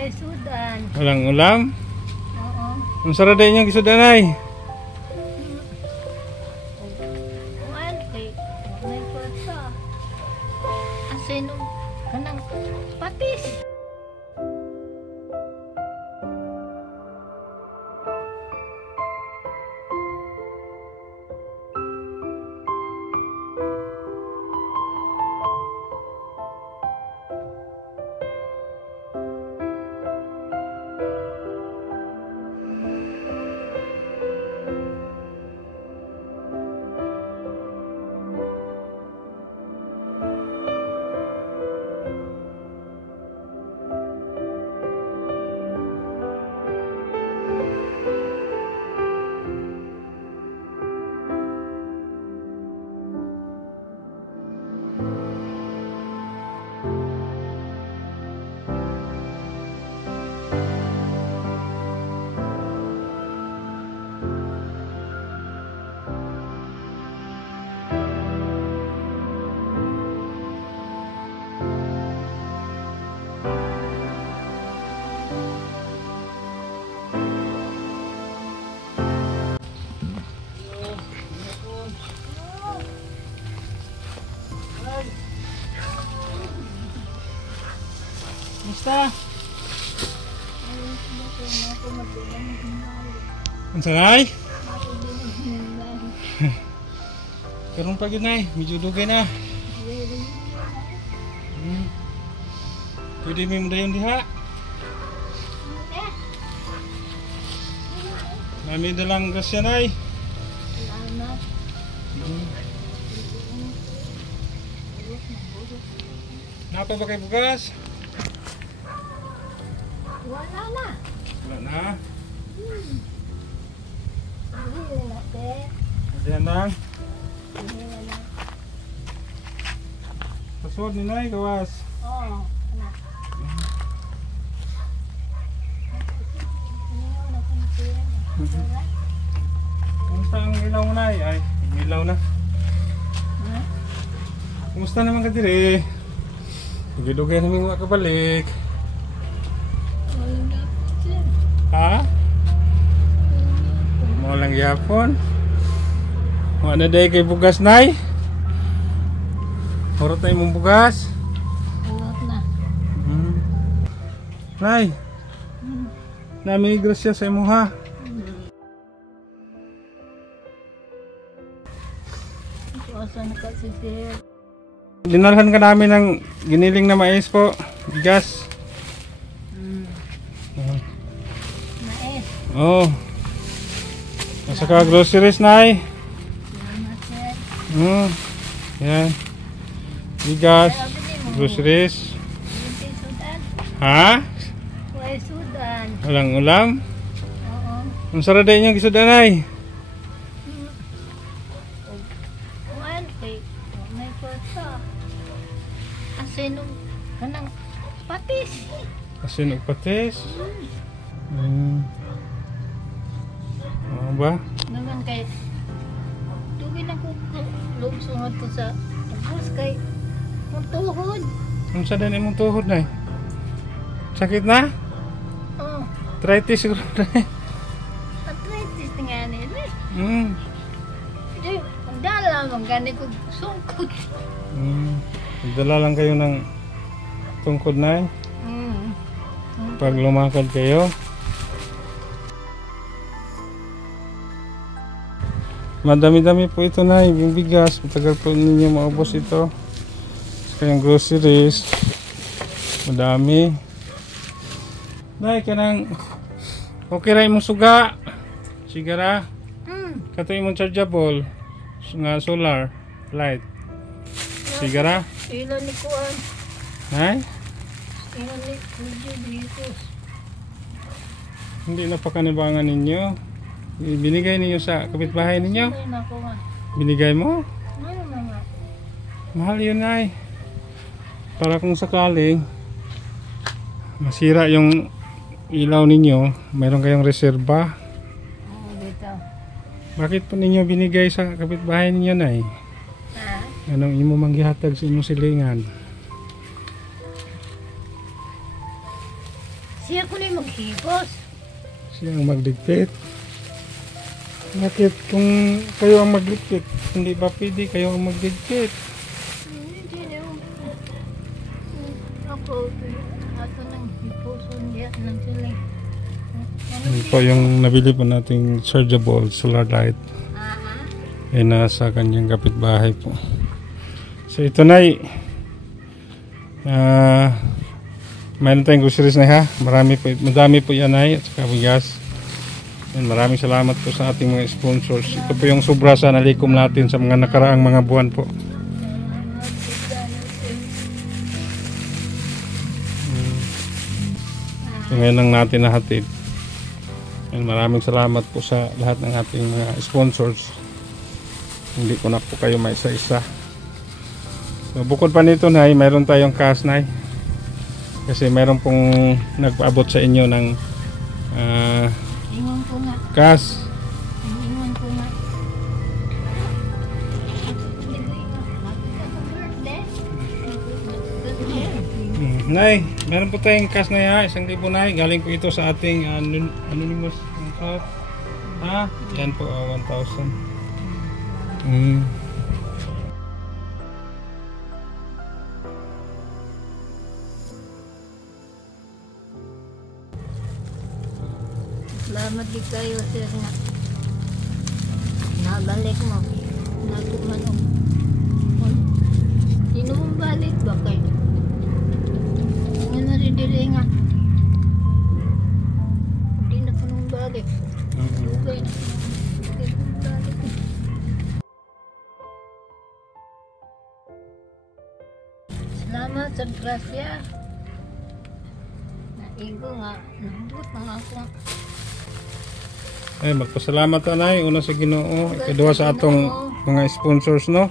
May sudan. Walang ulam? Oo. Ang sarada inyong gisudan ay? Kuan kay may pwersa. Asin kanang patis. Basta. Ang sanay? Karong pag yun ay, medyo dugay na. Pwede may mudayon diha. Nami dalang grasya na ay. Napa ba kayo bukas? Wala na. Wala na. Hindi na te. Diyan lang. Hindi na. Pasod ni Nay, gawas. Oo. Kumusta ang ilaw mo, Nay? Ay, ilaw na. Kumusta naman ka dire? Dugay-dugay namin mga kabalik. Ha? Mo lang yapon. Mo na day kay bugas, Nay. Horot na imong bugas. Ulat na. Nay. Nami grasya sa imo ha. Asan ka si Sir? Dinalhan ka namin ng giniling na mais po. Bigas. Mais. Oh. Nasa ka groceries, Nay. Salamat, Sir. Yan. Bigas. Groceries. Hindi sudan. Ha? May sudan. Walang ulam? Oo. Ang sarada inyong gisudan ay? Kuan kay may pwersa. Asin kanang patis. Asin ug patis. Ano ba? Naman kay tugin ako lungsungod ko sa ubos kay mutuhod. Ang sa din imong tuhod, Nay? Sakit na? Oh, Arthritis siguro, Nay. arthritis nga nila. Hindi, ang dala mong gani ko sungkot. Dala lang kayo ng tungkod, Nay. Pag lumakad kayo. Madami-dami po ito, Nay. Yung bigas, matagal po ninyo maubos ito. Kayang groceries. Madami. Nay, kanang okay ra imong suga. Sigara. Kato imong chargeable. Nga solar light. Sigara. Ilan ni Kuan? Nay? Ilan ni Kuya dito? Hindi na pa kanibangan ninyo. Binigay niyo sa kapitbahay ninyo? Ay, nako nga. Binigay mo? Ano na nga? Mahal yun, Nay. Para kung sakaling masira yung ilaw ninyo, mayroon kayong reserba. Oo, dito. Bakit po ninyo binigay sa kapitbahay ninyo, Nay? Ha? Anong imo manggihatag sa inyong silingan? Siya ko na maghipos. Siya ang magligpit. Bakit kung kayo ang magligpit, hindi ba pwede kayo ang magligpit? Hindi na yung... Ako, ato ng hiposon diyan ng siling. Yun po yung nabili po nating chargeable solar light. Ay nasa kanyang kapitbahay po. So ito na mayroon tayong groceries na ha. Madami po yan ay at saka bigas. And maraming salamat po sa ating mga sponsors. Ito po yung sobra sa nalikom natin sa mga nakaraang mga buwan po. So ngayon lang natin nahatid. And maraming salamat po sa lahat ng ating mga sponsors. Hindi ko na po kayo maisa-isa. So bukod pa nito na mayroon tayong cash na kasi mayroon pong nagpaabot sa inyo ng Ingon ko nga. cash. Ingon ko nga. Birthday. Nay, meron po tayong cash na ya, 1,000 nay. Galing po ito sa ating anonymous account. Ha? Yan po 1,000. Salamat di kayo sir nga. Nabalik mo. Naguman mo. Sino mong balik ba kayo? Nga na rin dili nga. Hindi na po nung balik. Okay na. Okay nung balik. Salamat sa grasya. Naigo nga. Nahubot mga ako. Ay, magpasalamat ta nay, una sa Ginoo, ikaduha sa atong mga sponsors no.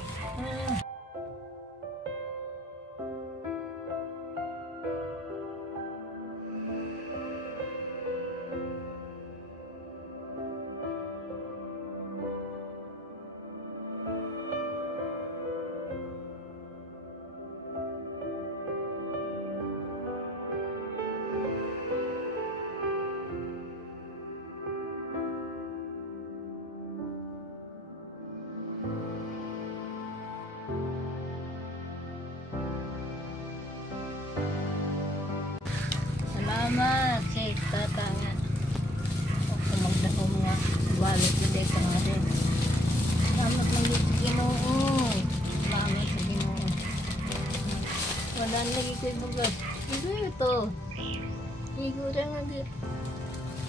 Salamat sa tata nga. Ako magdahom nga. Wallet na dito nga rin. Salamat lang dito sa Ginoo. Salamat sa Ginoo. Wala lagi ko yung bugas. Igo ito. Igo rin nga dito.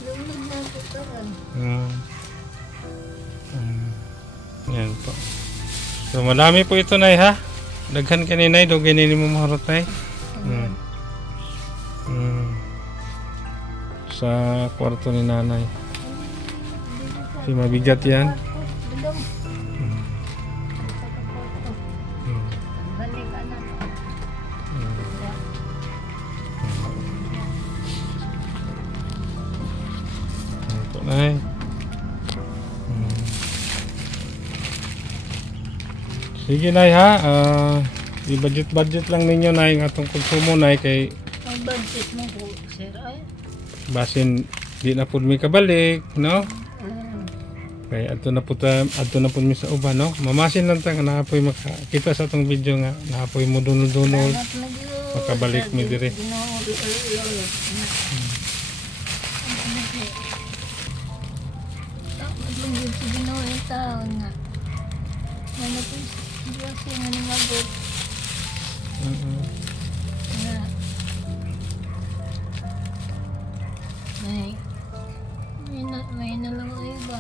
Lumag na ito taran. Yan po. So madami po ito nay ha. Daghan kaninay, dugay nini mo maharot nay. Sa kwarto ni nanay. Kasi mabigat yan. Balik ka na. Ito nay. Sige nay ha. I-budget lang ninyo nay ng atong konsumo nay kay Ang budget mo po, sir ay. basin di na pud mi kabalik no. Kay adto na pud mi sa uban no. Mamasin lang ta nga naapoy makakita sa atong video nga naapoy mo dunol-dunol makabalik mi dire. May na lang ang iba.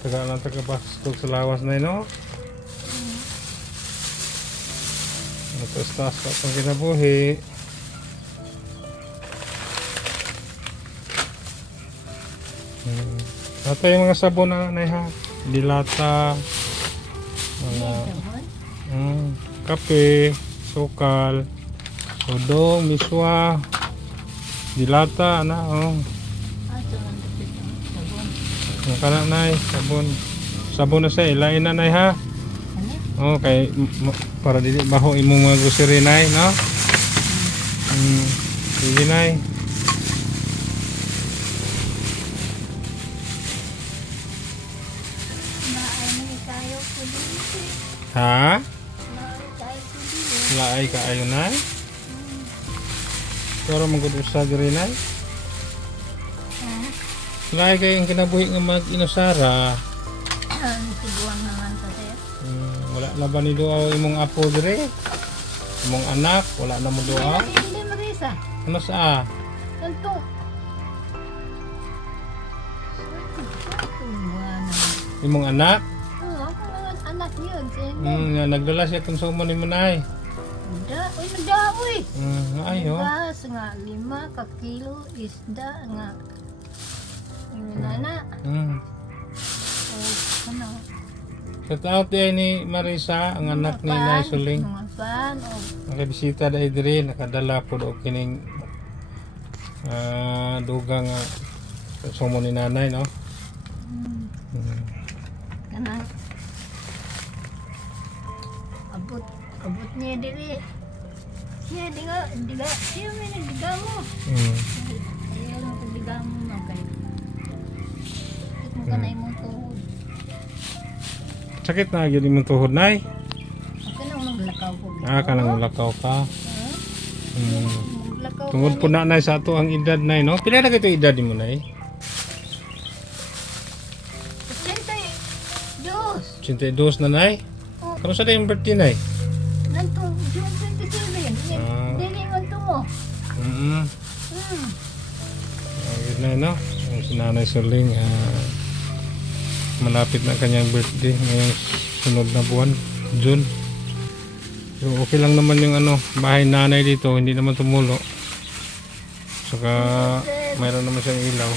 Taga lang taga-bastog sa lawas na yun, no? Taas-taas pa itong kinabuhi. Ito yung mga sabon na ha. Dilata, mga kape, sukal, sodong, miswa, dilata, Kana nay, sabon. Sabon na siya, ilain na nay ha. Ano? Oh, kay para dili baho imong mga grocery nay, no? Sige nay. Naay tayo ko dito. Ha? Naay tayo ko dito. Laay ka ayo nay. Pero magud usa diri nay. Ha? Laay kay ang kinabuhi nga mag-inusara. Siguang naman ta sir. Wala na ba ni duaw imong apo diri? Imong anak, wala na mo duaw? Hindi Marisa. Ano sa? Tanto. Imong anak? Oo, ako naman anak yun. Nga nagdala siya kung sumo ni mo nay. Uy, nagdaoy. Ayo. Gas nga 5 ka kilo isda nga. Nana. Oh, ano? Shout out din ni Marisa, ang anak ni Nay Suling. Mga fan. Oh. Nakabisita dahil diri, nakadala po do kining dugang sumo ni nanay, no? Kanang abot niya diri. Siya siya may nagdiga mo. Ayaw lang pagdiga mo na kayo. Ito mo ka na imong tuhod. Sakit na gyud imong tuhod nay. Ako nang naglakaw ko. Kanang lakaw ka. Naglakaw Tungod po na nay sa ato ang edad nay, no? Pila na kito edad mo nay? 82 na nay. Kano sa yung birthday nay? Nanto, June 27. Dili man to mo. Agad na, no? Ang si Nanay Suling, malapit na kanyang birthday ngayong sunod na buwan, June. So okay lang naman yung bahay nanay dito, hindi naman tumulo. Saka mayroon naman siyang ilaw.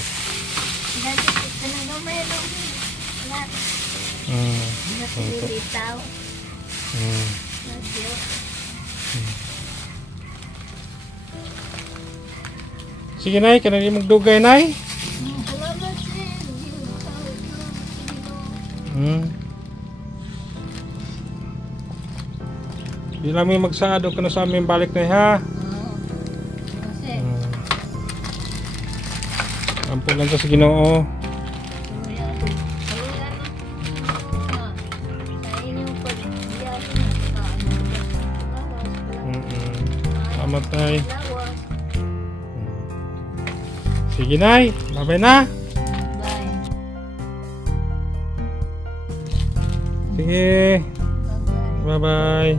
Bitaw. Sige nay, kanang imong dugay nay. Salamat sir. Di namin magsaado ka na sa amin balik na ha. Kasi Ampun lang sa Ginoo. Salamat nay. Sige nay, bye-bye na. Bye. Sige, bye-bye.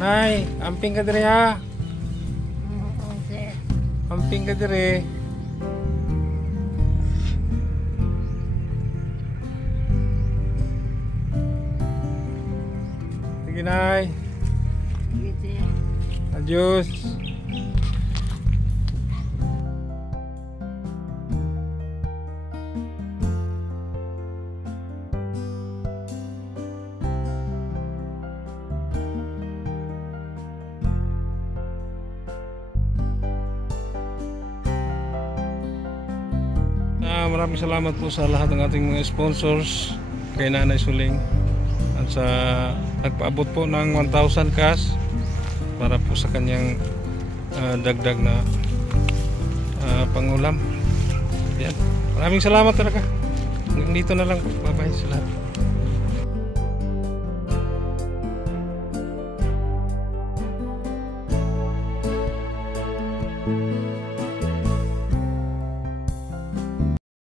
Nay, amping ka diri ha. Sir. Amping ka diri. Sige nay. Adios. Maraming salamat po sa lahat ng ating mga sponsors kay Nanay Suling at sa nagpaabot po ng 1,000 cash para po sa kanyang dagdag na pangulam. Yan. Maraming salamat talaga. Hanggang dito na lang po. Bye-bye sa lahat.